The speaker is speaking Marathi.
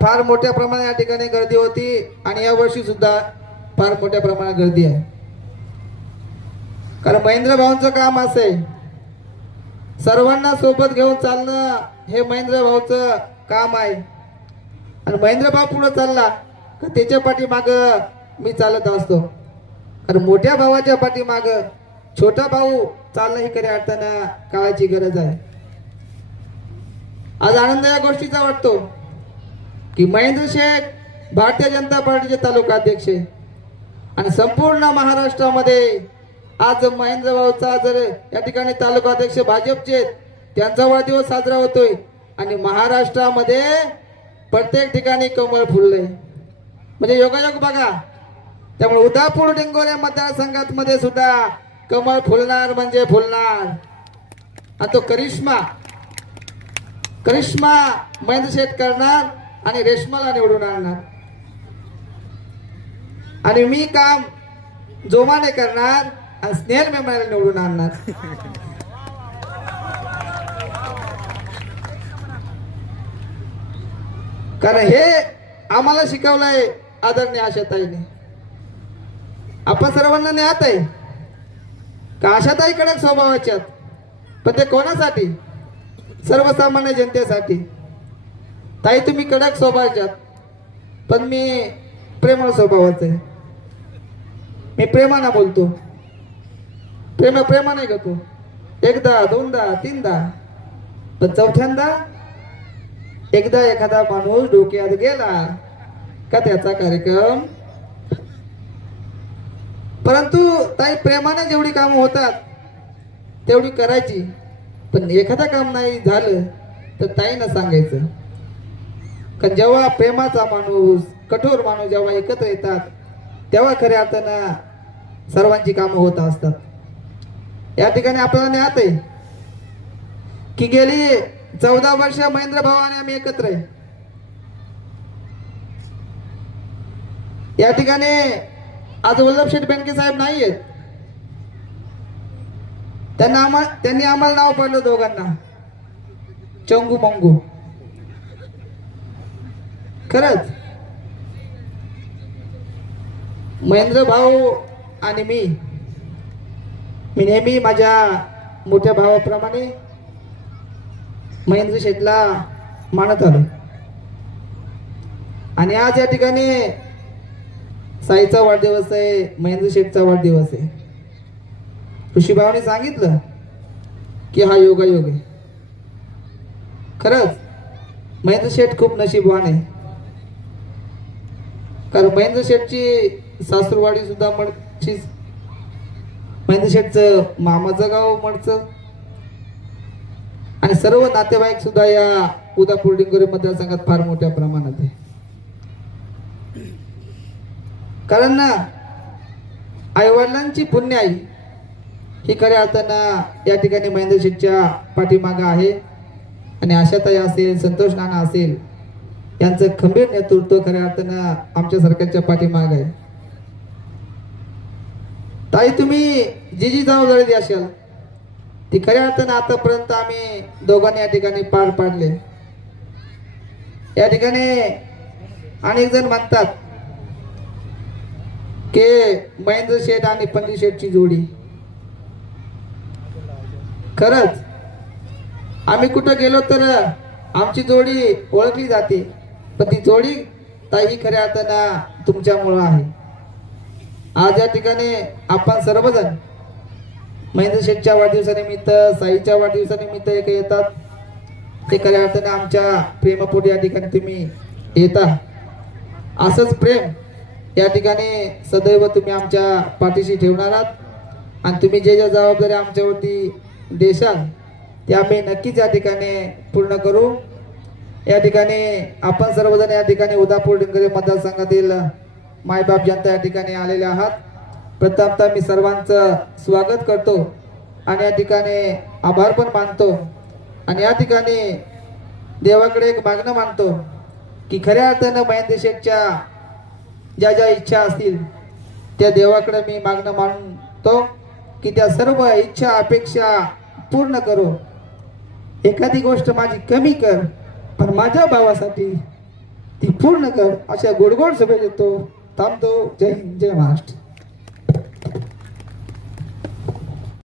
फार मोठ्या प्रमाणात या ठिकाणी गर्दी होती आणि या वर्षी सुद्धा फार मोठ्या प्रमाणात गर्दी आहे. कारण महेंद्र भाऊंचं काम असं आहे, सर्वांना सोबत घेऊन चालणं हे महेंद्र भाऊचं काम आहे. आणि महेंद्र भाऊ पुढे चालला तर त्याच्या पाठीमाग मी चालत असतो. कारण मोठ्या भावाच्या पाठीमाग छोटा भाऊ चालणं ही खऱ्या अर्थानं काळाची गरज आहे. आज आनंद या गोष्टीचा वाटतो की महेंद्र शेठ भारतीय जनता पार्टीचे तालुका अध्यक्ष आणि संपूर्ण महाराष्ट्रामध्ये आज महेंद्र भाऊचा जर या ठिकाणी तालुका अध्यक्ष भाजपचे त्यांचा वाढदिवस साजरा होतोय आणि महाराष्ट्रामध्ये प्रत्येक ठिकाणी कमळ फुललंय म्हणजे योगायोग बघा. त्यामुळे उदापूर डिंगोरे मतदारसंघात मध्ये सुद्धा कमळ फुलणार म्हणजे फुलणार. आणि तो करिश्मा महेंद्र शेठ करणार आणि रेशमाला निवडून आणणार. आणि मी काम जोमाने करणार आणि स्नेहल मेमण्याला निवडून आणणार. कारण हे आम्हाला शिकवलंय आदरणीय आशाताईने. आपण सर्वांना ज्ञात आहे का आशाताई कडक स्वभावाच्यात, पण ते कोणासाठी? सर्वसामान्य जनतेसाठी. ताई तुम्ही कडक स्वभावाच्यात, पण मी प्रेमळ स्वभावाचा आहे. मी प्रेमाने बोलतो, प्रेमाने घेतो. एकदा दोनदा तीनदा, पण चौथ्यांदा एकदा एखादा माणूस डोक्यात गेला का त्याचा कार्यक्रम. परंतु ताई प्रेमाने जेवढी कामं होतात तेवढी करायची. पण एखादा काम नाही झालं तर ताईनं सांगायचं. कारण जेव्हा प्रेमाचा माणूस कठोर माणूस जेव्हा एकत्र येतात तेव्हा खऱ्या अर्थानं सर्वांची कामं होत असतात. या ठिकाणी आपल्याला ज्ञात आहे की गेली 14 वर्ष महेंद्र भाऊ आणि आम्ही एकत्र आहे. या ठिकाणी आज वल्लभ शेठ बेनके साहेब नाही आहेत. त्यांनी आम्हाला नाव पडलं दोघांना चंगू मंगू. खरंच महेंद्र भाऊ आणि मी नेहमी माझ्या मोठ्या भावाप्रमाणे महेंद्र शेठला मानत आलो. आणि आज या ठिकाणी साईचा वाढदिवस आहे, महेंद्र शेठचा वाढदिवस आहे. ऋषीभावाने सांगितलं की हा योगायोग आहे. खरंच महेंद्र शेठ खूप नशीबवान आहे. कारण महेंद्र शेठची सासूरवाडी सुद्धा मडचीच, महेंद्र शेठचं मामाचं गाव मडचं आणि सर्व नातेवाईक सुद्धा या उदापूर डिंगोरे मतदारसंघात फार मोठ्या प्रमाणात आहे. कारण ना आईवडिलांची पुण्य आई ही खऱ्या अर्थानं या ठिकाणी महेंद्र शेठच्या पाठीमागं आहे. आणि आशाताई असेल, संतोष नाना असेल, यांचं खंबीर नेतृत्व खऱ्या अर्थानं आमच्या सरकारच्या पाठीमागं आहे. ताई तुम्ही जी जी जबाबदारी द्याल ती खऱ्या अर्थानं आतापर्यंत आम्ही दोघांनी या ठिकाणी पार पाडले. या ठिकाणी अनेक जण म्हणतात की महेंद्र शेठ आणि पंडित शेठची जोडी. खरंच आम्ही कुठं गेलो तर आमची जोडी ओळखली जाते, पण ती जोडी ताई खऱ्या अर्थानं तुमच्यामुळं आहे. आज या ठिकाणी आपण सर्वजण महेंद्र शेठच्या वाढदिवसानिमित्त, साईच्या वाढदिवसानिमित्त एक येतात. ते खऱ्या अर्थानं आमच्या प्रेमपोटी या ठिकाणी तुम्ही येता. असंच प्रेम या ठिकाणी सदैव तुम्ही आमच्या पाठीशी ठेवणार आहात. आणि तुम्ही जे ज्या जबाबदारी आमच्यावरती देशाल ते आम्ही नक्कीच या ठिकाणी पूर्ण करू. या ठिकाणी आपण सर्वजण या ठिकाणी उदापूर डिंगोरे मतदारसंघातील मायबाप जनता या ठिकाणी आलेले आहात. प्रथमतः मी सर्वांचं स्वागत करतो आणि या ठिकाणी आभार पण मानतो. आणि या ठिकाणी देवाकडे एक मागणं मानतो की खऱ्या अर्थानं महेंद्र शेठच्या ज्या ज्या इच्छा असतील त्या देवाकडे मी मागणं मानतो की त्या सर्व इच्छा अपेक्षा पूर्ण करो. एखादी गोष्ट माझी कमी कर, पण माझ्या भावासाठी ती पूर्ण कर अशा गोडगोड सभेत येतो. थांबतो. जय हिंद, जय महाराष्ट्र.